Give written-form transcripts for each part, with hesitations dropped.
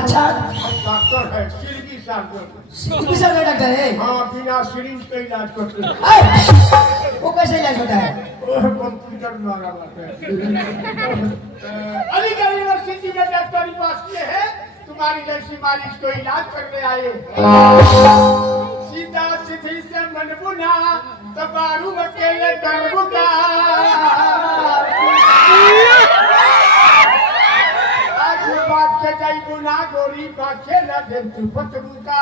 अच्छा डॉक्टर है, सिरकी सर्जन। सिरकी surgeon doctor है? हाँ, बिना सिरिंज के इलाज करते हैं। वो कैसे इलाज होता है? कंप्यूटर द्वारा बात है। अलीगढ़ यूनिवर्सिटी में डॉक्टरी पास किए हैं, तुम्हारी जैसी मालिश को इलाज करने आए। सीधा सीधी से मन बुना तबारू अकेले करबू का। आज बात के जाई बुना गोरी बाके न दे तू पतबू का।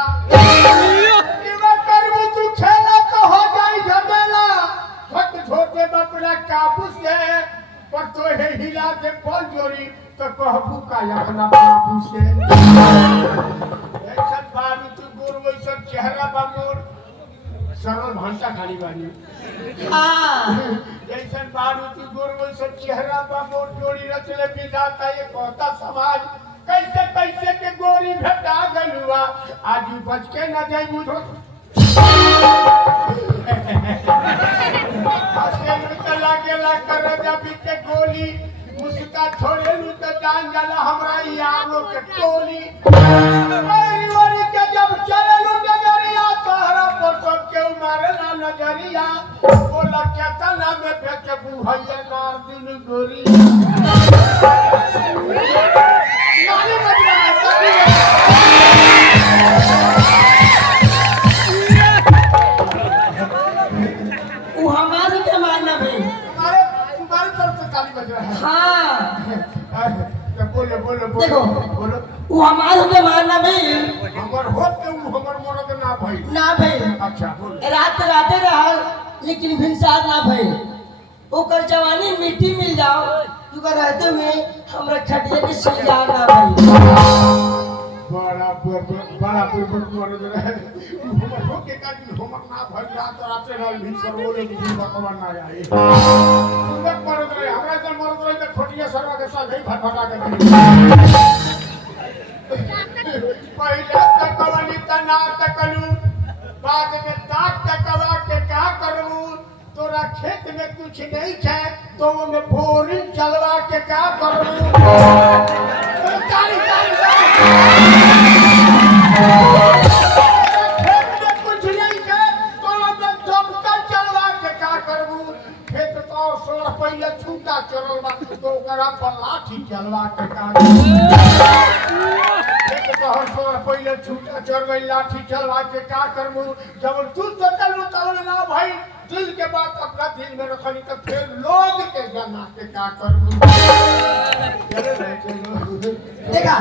इवा करबू तू खेला तो हो जाई झमेला। फट छोटे बपना काबू से पर तो है हिला दे बोल जोरी तो कहबू का अपना बाबू से। ऐसा बारू तू गोर वैसा चेहरा बामोर सरल भाषा खाली बानी। हाँ जैसन बारू तू गोर वैसा चेहरा बामोर जोड़ी रचले विधाता ये कहता समाज। कैसे कैसे के गोरी भेटा गलुआ आज बच के न जाई बुझो। लागेला कर जबी के गोली मुस्का छोड़े लू तो जान जाला हमरा यारों के टोली। मेरी वाली के जब चले लू नजरिया तोहरा पर सब के मारेला नजरिया। बोला क्या तना में बेचे बुहैया नार दिन गोरी। नानी बजना हमारे के मारना भाई। तुम्हारी तरफ से ताली बज रहा है। हाँ तो बोलो बोलो देखो बोलो। वो हमारे के मारना भाई हमर होत के हमर मरद ना भाई। ना भाई अच्छा बोलो। रात राते रहा लेकिन भिनसार ना भाई। ओकर जवानी मिट्टी मिल जाओ तुका रहते हुए हमरा खटिया के सैया ना भाई। बड़ा पूर्वक मरद रहे। हमर हो के का दिन हमर ना भाई रात राते रहल भी सरवोले भी भगवान ना आई। पूर्वक मरद रहे हमरा जब मरद रहे तो खोटिया सरवा के साथ ही भटभटा के। पहले तक कवनी तना तकलू बाद में ताक तकवा के क्या करू। तोरा खेत में कुछ नहीं है तो में बोरिंग चलवा के क्या करू। ताली ताली खेत में कुछ नहीं है तो में दमकल चलवा के क्या करू। खेत तो सोलह पहले छूटा चरल बा तो ओकरा पर लाठी चलवा के क्या करू। पहले छूटा चढ़ गई लाठी चलवा के क्या करूँ। जब तू सोचल ना भाई दिल के बात अपना दिल में रखनी तो फिर लोग के जना के क्या करूँ। देखा